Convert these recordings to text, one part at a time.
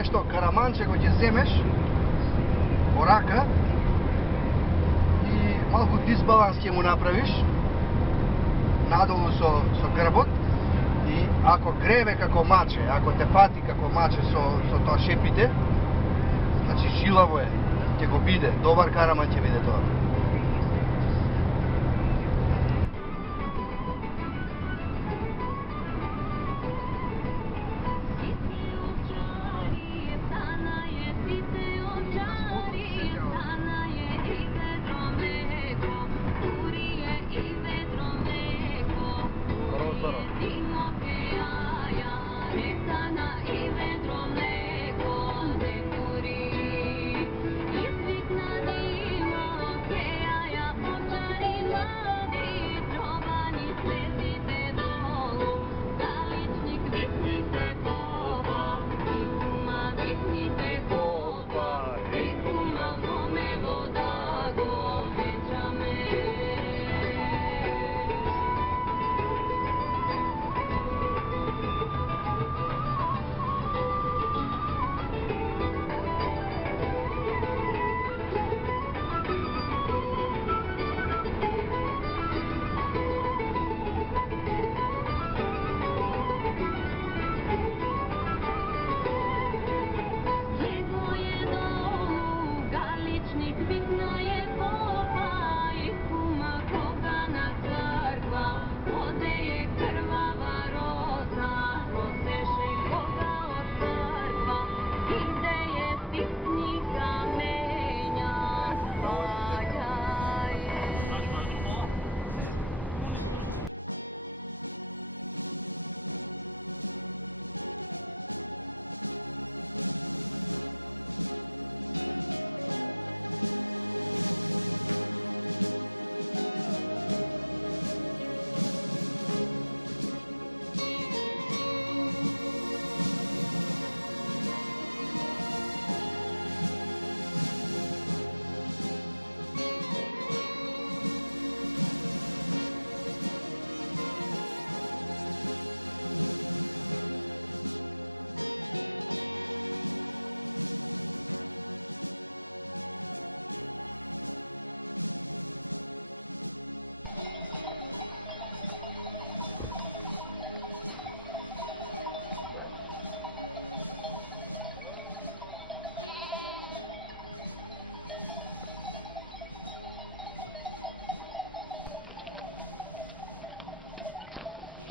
што караманче го ќе земеш во рака и малку дисбаланс ќе му направиш надолу со грбот и ако гребе како маче, ако те фати како маче со тоа шепите, значи жилаво е, ќе го биде, добар караман ќе биде тоа.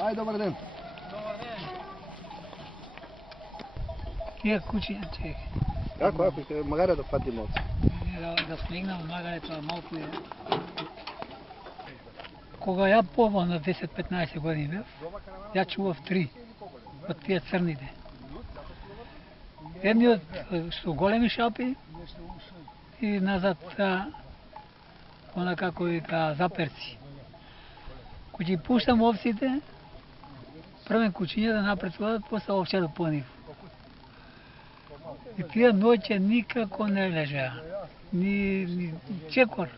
Ај, добар ден. Добар ден. Кија кучиња чек. Како, ќе магаре да фатиме од. Да смегнам магаре тоа малку е. Кога ја побав на 10-15 години бев, ја чував 3 од тие црните. Едниот што големи шапи и назад она како вика заперци. Кога ги пуштам овците, првен кучиња да напредуваат, после овче да по нив. И тие ноќе никако не лежеа. Ни чекор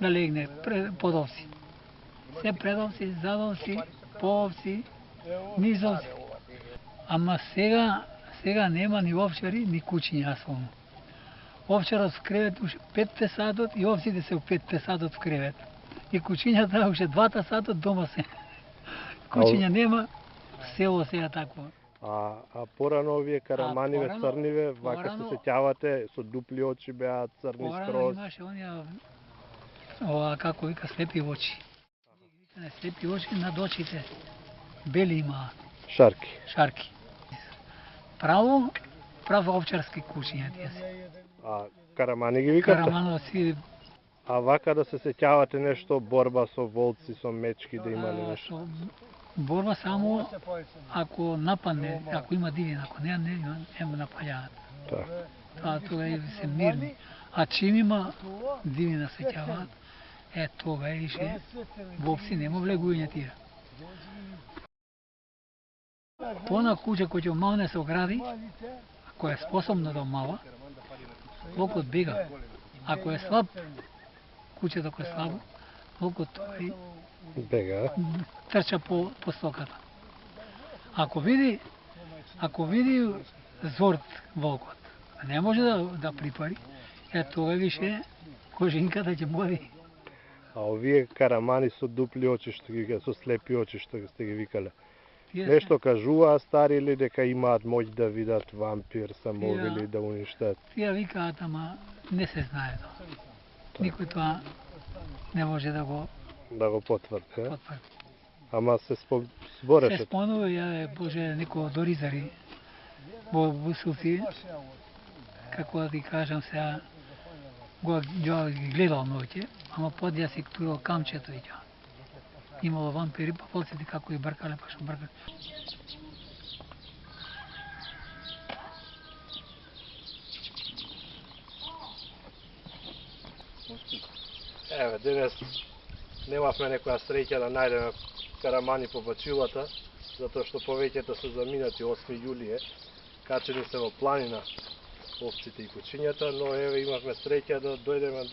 да легне под овци. Се пред овци, зад овци, по овци, низ овци. Ама сега нема ни овчари, ни кучиња само. Овчарот в кревет уште 5 сатот и овците се у 5 сатот в кревет. И кучињата уште 2 сатот дома се. Кучиња нема, село сега такво. А порано овие караманиве црниве, вака се сеќавате, со дупли очи беа црни скроз. Порано имаше онија, како вика, слепи очи. Слепи очи над очите, бели имаа. Шарки. Право овчарски кучиња тие се. А карамани ги викате? Карамановци. А вака да се сеќавате нешто, борба со волци, со мечки, да има нешто? Борба само ако нападне, ако има дивина, ако не му напаѓаат. Тога се мирни. А чим има дивина сеќаваат, тога више вовси нема влегување тие. Она куче кој ќе малне се огради, ако е способно да мала, волкот бега. Ако е слаб, кучето кој е слабо, волкот тој бега, трча по стоката. Ако види зорт волкот. Не може да припари. Тоа више кожинката ќе моди. А овие карамани со дупли очи, со слепи очи, што сте ги викале. Тие Нешто кажуваа стари или дека имаат моќ да видат вампир, самовили, Тие- да уништат. Тие викаат, ама не се знае тоа. Никој тоа не може да го Да го потврди, е? потврди. Ама се Се збореше. спомнува, Боже, некој од Оризари во Бусулци, како да ти кажам сега, го ги гледал ноќе, ама подја си турал камчето и ќе. Имало вампири, па полците како и бркале, па што бркале. Еве, денес немавме некоја среќа да најдеме карамани по бачилата, затоа што повеќето се заминати 8 јули е, качени се во планина овците и кучињата, но еве имавме среќа да дојдеме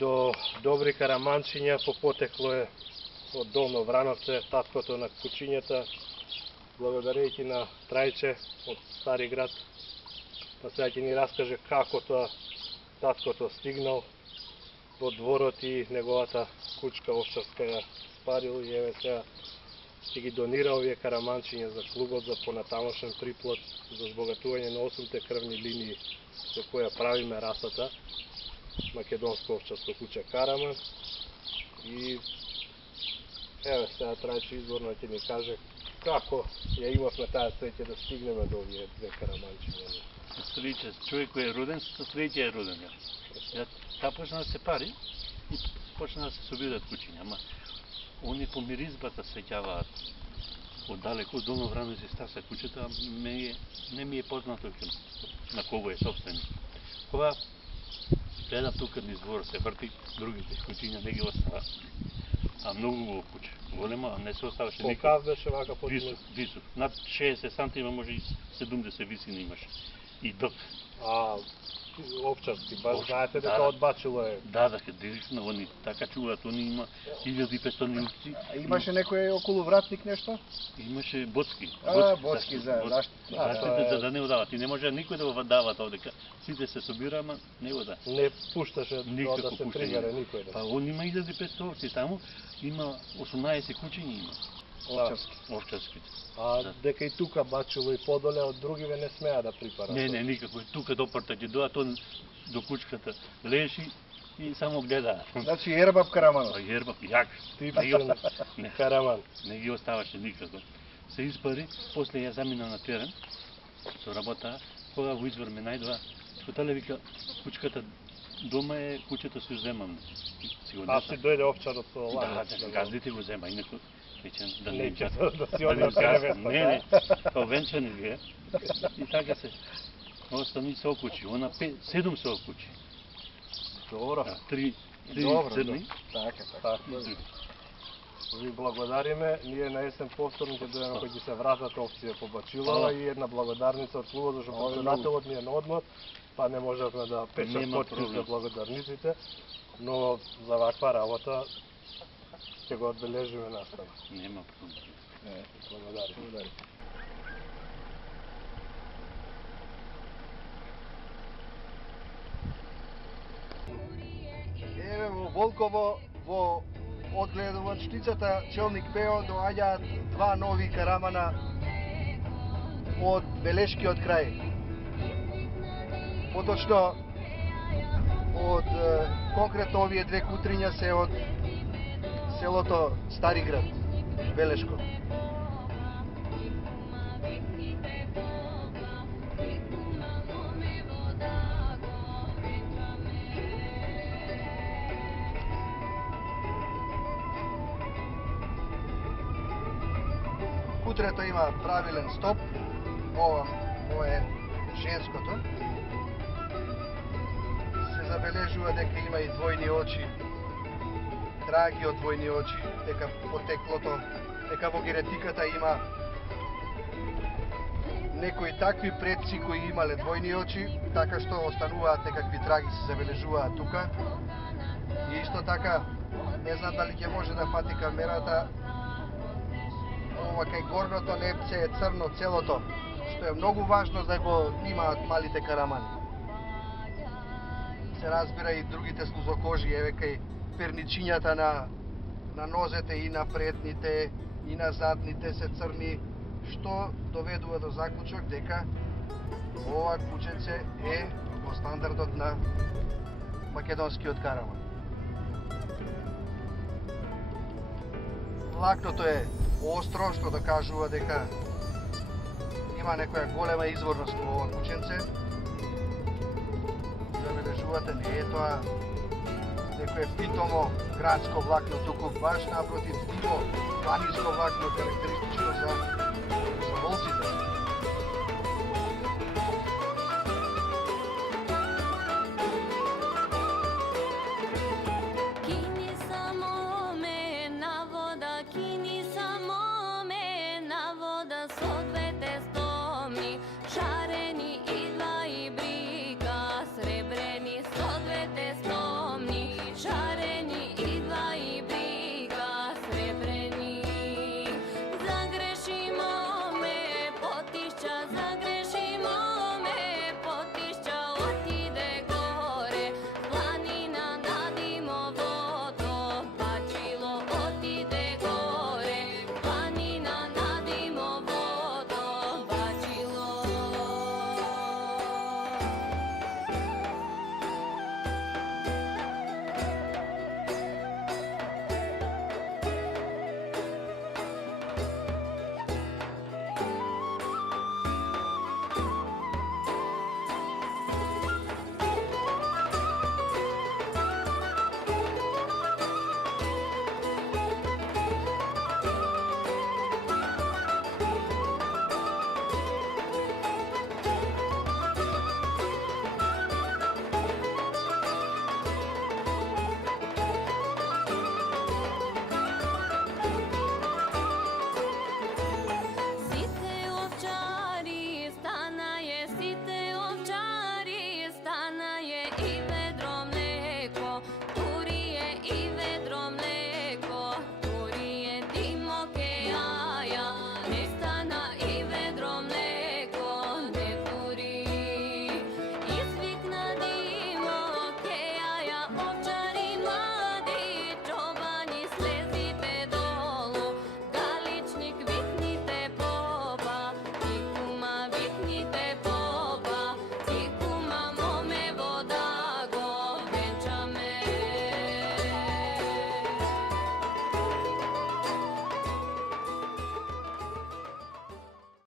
до добри караманчиња, по потекло е од Долно Врановце, таткото на кучињата, благодарејќи на Трајче од Стари град, па сега ќе ни раскаже како тоа таткото стигнал во дворот и неговата кучка овчарска ја спарил и еве сега ќе ги донира овие караманчиња за клубот за понатамошен приплод, за збогатување на 8-те крвни линии со која правиме расата македонско овчарско куче Караман. И еве сега Трајче изворно ќе ни каже како ја имавме таа среќа да стигнеме до овие две караманчиња. Со среќа, човек кој е роден, со среќа е роден. Таа почна да се пари и почна да се собират кучиња, ама они по миризбата сеќаваат оддалеку од Долно Врановце стаса кучето, а не ми е познато на кого е собствени. Кога гледам тука низ двор се врти, другите кучиња не ги остава. А многу го куче, големо, а не се оставаше никој. Колкав беше вака под Висок, над 60 сантима, може и 70 висина имаше. И док. А овчарски, баш Овчарски, знаете дека да. од бачило е. Да, директно они така чуваат, они има 1500 овци. А имаше некој околу вратник нешто? Имаше боцки. Боцки за заштита. Заштита за да не одават. И не може никој да го дават овдека. Сите се собира, ама не ода. Не пушташе да Никако се пуштање. пригаре никој. Па он има 1500 овци таму, има 18 кучиња има. Овчарски. Овчарските. А Да. дека и тука бачило и подоле од другиве не смеа да припарат. Не, никако. Тука до порта ќе доа, он до кучката лежи и само гледа. Значи Ербаб Караманов. А Јербав, јак. Типичен Не, Караман. не ги оставаше никако. Се испари, после ја замина на терен, со работа, кога во извор ме најдоа, скотале вика, кучката дома е, кучето се земам. Си го А несам. си дојде овчарот со Да, ланец. да, газдите го зема, инаку да не им Неќе часка. да си Да не им однесе часка. невеста, Не, као венчани ги е. И така се остани се окучи. Она 7 се окучи. Добро. 3 Добро, црни. Така. Така. Ви благодариме. Ние на есен повторно ќе дојдеме кој ќе се вратат овците по Бачилова Фала. и една благодарница од клубот, зашто Ова е председателот ни е на одмор, па не можевме да печем Нема подпис за проблем. благодарниците, но за ваква работа ќе го одбележиме настава. Нема проблем. Благодарим. Еве во Волково, во одгледувачницата Челник Пео доаѓаат два нови карамана од Белешкиот крај. Поточно од конкретно овие две кутриња се од селото Стари град, Белешко. Кутрето има правилен стоп, ова е женското. Се забележува дека има и двојни очи, траги од двојни очи, дека потеклото, дека во генетиката има некои такви предци кои имале двојни очи, така што остануваат некакви траги се забележуваат тука. И исто така, не знам дали ќе може да фати камерата, ова кај горното непце е црно целото, што е многу важно да го имаат малите карамани. Се разбира и другите слузокожи, еве кај перничињата на нозете и на предните и на задните се црни, што доведува до заклучок дека ова кученце е во стандардот на македонскиот караман. Влакното е остро, што докажува дека има некоја голема изворност во ова кученце. Забележувате, не е тоа некое питомо градско влакно, туку баш напротив диво планинско влакно, карактеристично за